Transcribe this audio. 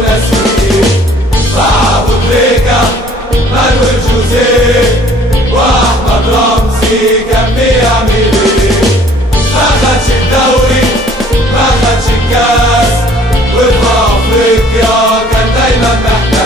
ناس كتير. مع ابو تريكة مانويل جوزيه واحمد رمزي كان بيعمل ايه؟ ما خدش الدوري ما خدش الكاس، وفي افريقيا كان دايما محتاج